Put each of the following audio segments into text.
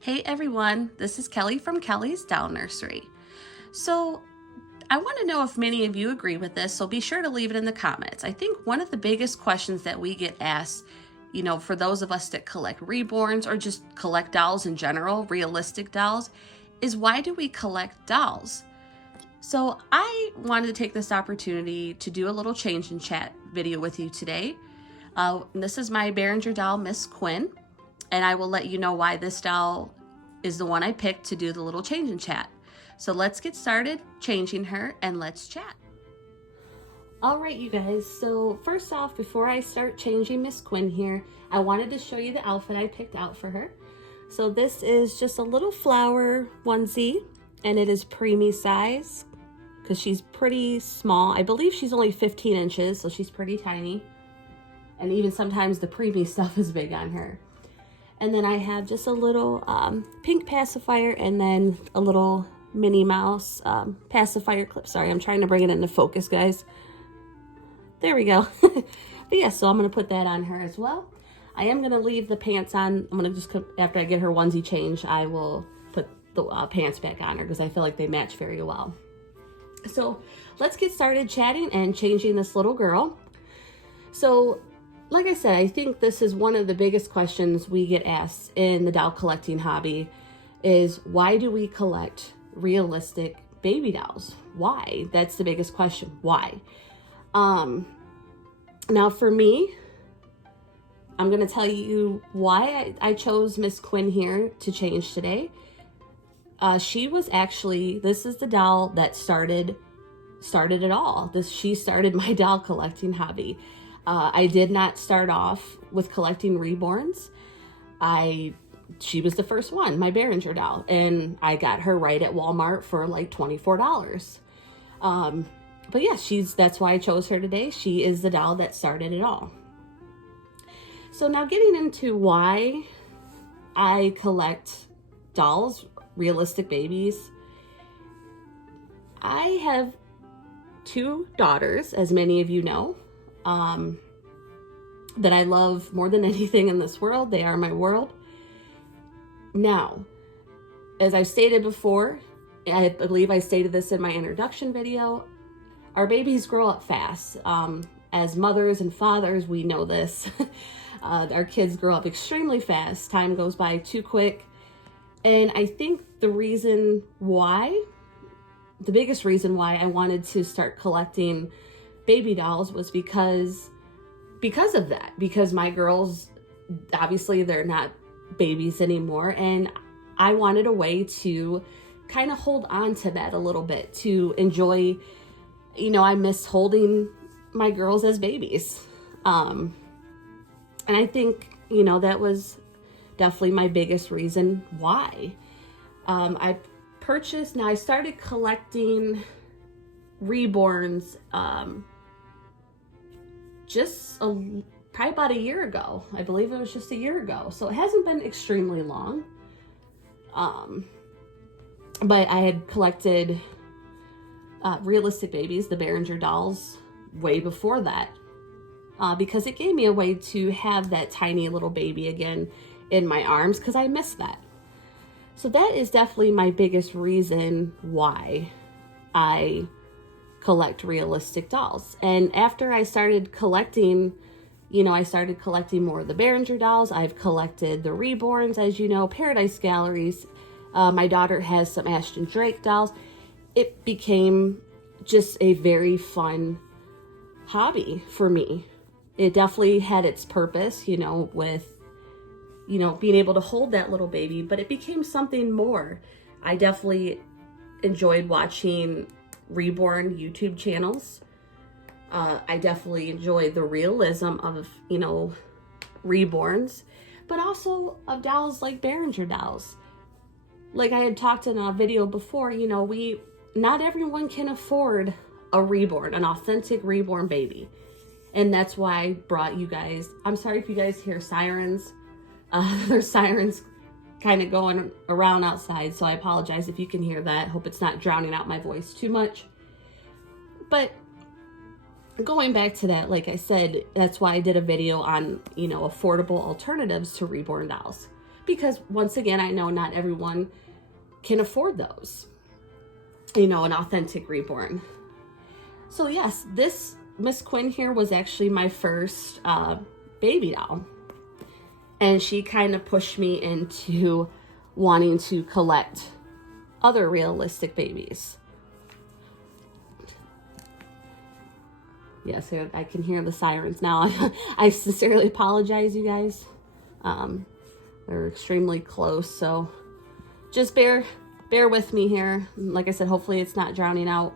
Hey everyone, this is Kelly from Kelly's Doll Nursery. So I want to know if many of you agree with this, so be sure to leave it in the comments. I think one of the biggest questions that we get asked, for those of us that collect reborns or just collect dolls in general, realistic dolls, is why do we collect dolls? So I wanted to take this opportunity to do a little change in chat video with you today. This is my Behringer doll, Miss Quinn, and I will let you know why this doll is the one I picked to do the little change in chat. So let's get started changing her and let's chat. All right, you guys, so first off, before I start changing Miss Quinn here, I wanted to show you the outfit I picked out for her. So this is just a little flower onesie, and it is preemie size because she's pretty small. I believe she's only 15 inches, so she's pretty tiny. And even sometimes the preemie stuff is big on her. And then I have just a little pink pacifier and then a little Minnie Mouse pacifier clip. Sorry, I'm trying to bring it into focus, guys. There we go. But yeah, so I'm going to put that on her as well. I am going to leave the pants on. I'm going to just, after I get her onesie changed, I will put the pants back on her because I feel like they match very well. So let's get started chatting and changing this little girl. So like I said, I think this is one of the biggest questions we get asked in the doll collecting hobby is why do we collect realistic baby dolls? Why? That's the biggest question. Why? Now for me, I'm going to tell you why I chose Miss Quinn here to change today. She was actually, this is the doll that started it all. She started my doll collecting hobby. I did not start off with collecting reborns. She was the first one, my Behringer doll, and I got her right at Walmart for like $24. But yeah, that's why I chose her today. She is the doll that started it all. So now getting into why I collect dolls, realistic babies. I have 2 daughters, as many of you know. That I love more than anything in this world. They are my world. Now, as I've stated before, I believe I stated this in my introduction video, our babies grow up fast. As mothers and fathers, we know this. Our kids grow up extremely fast. Time goes by too quick. And I think the biggest reason why I wanted to start collecting baby dolls was because of that, because my girls, obviously they're not babies anymore, and I wanted a way to kind of hold on to that a little bit, to enjoy, I miss holding my girls as babies. And I think, that was definitely my biggest reason why. I started collecting reborns probably about a year ago. I believe it was just a year ago. So it hasn't been extremely long. But I had collected realistic babies, the Behringer dolls, way before that. Because it gave me a way to have that tiny little baby again in my arms, because I miss that. So that is definitely my biggest reason why I collect realistic dolls. And after I started collecting, I started collecting more of the Behringer dolls. I've collected the reborns, as you know, Paradise Galleries. My daughter has some Ashton Drake dolls. It became just a very fun hobby for me. It definitely had its purpose, with, being able to hold that little baby, but it became something more. I definitely enjoyed watching reborn YouTube channels. I definitely enjoy the realism of, reborns, but also of dolls like Behringer dolls. Like I had talked in a video before, not everyone can afford a reborn, an authentic reborn baby. And that's why I brought you guys, I'm sorry if you guys hear sirens. There's sirens kind of going around outside, so I apologize if you can hear that. Hope it's not drowning out my voice too much. But going back to that, like I said, that's why I did a video on, affordable alternatives to reborn dolls. because once again, I know not everyone can afford those, you know, an authentic reborn. So yes, this Miss Quinn here was actually my first baby doll. And she kind of pushed me into wanting to collect other realistic babies. Yes, I can hear the sirens now. I sincerely apologize, you guys. They're extremely close, so just bear with me here. Like I said, hopefully it's not drowning out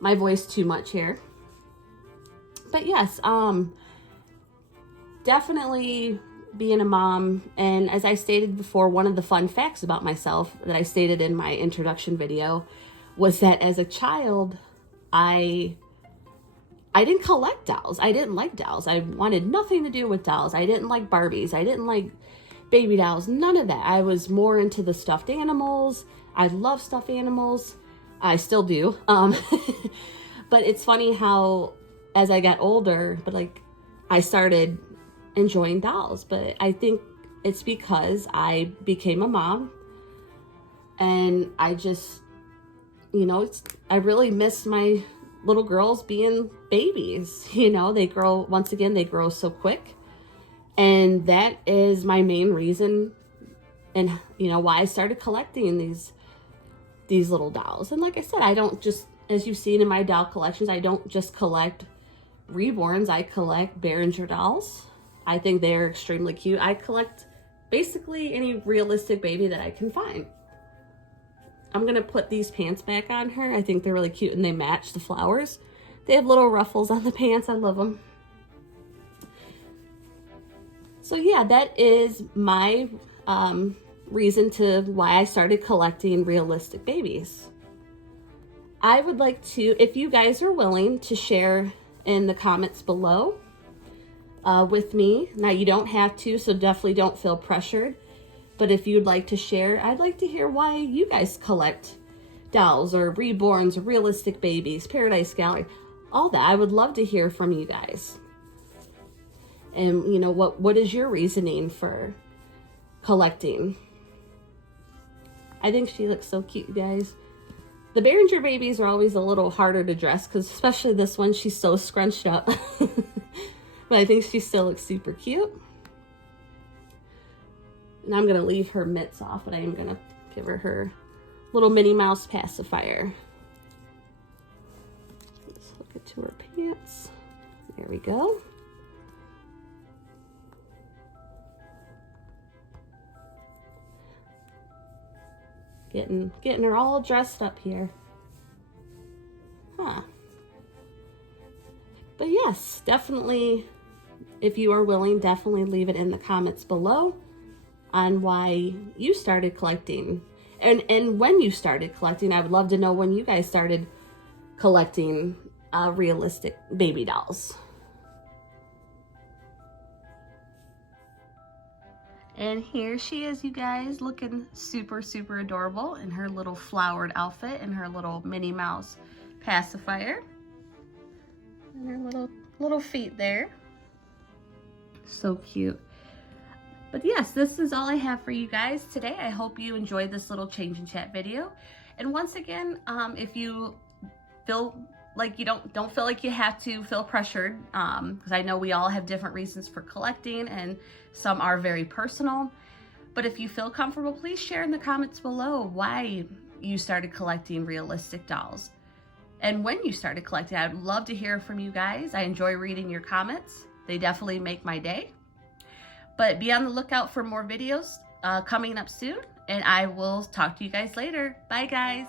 my voice too much here. But yes, definitely being a mom, and as I stated before, one of the fun facts about myself that I stated in my introduction video was that as a child, I didn't collect dolls. I didn't like dolls. I wanted nothing to do with dolls. I didn't like Barbies. I didn't like baby dolls. None of that. I was more into the stuffed animals. I love stuffed animals. I still do. But it's funny how as I got older, I started enjoying dolls. But I think it's because I became a mom, and I just, you know, I really miss my little girls being babies. You know, they grow, once again, they grow so quick. And that is my main reason, and you know, why I started collecting these little dolls. And like I said, I don't just, as you've seen in my doll collections, I don't just collect reborns. I collect Behringer dolls. I think they're extremely cute. I collect basically any realistic baby that I can find. I'm gonna put these pants back on her. I think they're really cute, and they match the flowers. They have little ruffles on the pants. I love them. So yeah, that is my reason to why I started collecting realistic babies. I would like to, if you guys are willing to share in the comments below with me. Now, you don't have to, so definitely don't feel pressured. But if you'd like to share, I'd like to hear why you guys collect dolls or reborns or realistic babies, Paradise Gallery, all that. I would love to hear from you guys. And, you know, what is your reasoning for collecting? I think she looks so cute, you guys. The Behringer babies are always a little harder to dress, because especially this one, she's so scrunched up. But I think she still looks super cute. And I'm going to leave her mitts off, but I am going to give her little Minnie Mouse pacifier. Let's look into her pants. There we go. Getting her all dressed up here. Huh. But yes, definitely, if you are willing, definitely leave it in the comments below on why you started collecting. And when you started collecting. I would love to know when you guys started collecting realistic baby dolls. And here she is, you guys, looking super, super adorable in her little flowered outfit and her little Minnie Mouse pacifier. And her little feet there. So cute. But yes, this is all I have for you guys today. I hope you enjoyed this little change and chat video. And once again, if you feel like you don't feel like you have to feel pressured, because I know we all have different reasons for collecting, and some are very personal. But if you feel comfortable, please share in the comments below why you started collecting realistic dolls and when you started collecting. I'd love to hear from you guys. I enjoy reading your comments. They definitely make my day. But be on the lookout for more videos coming up soon, and I will talk to you guys later. Bye, guys.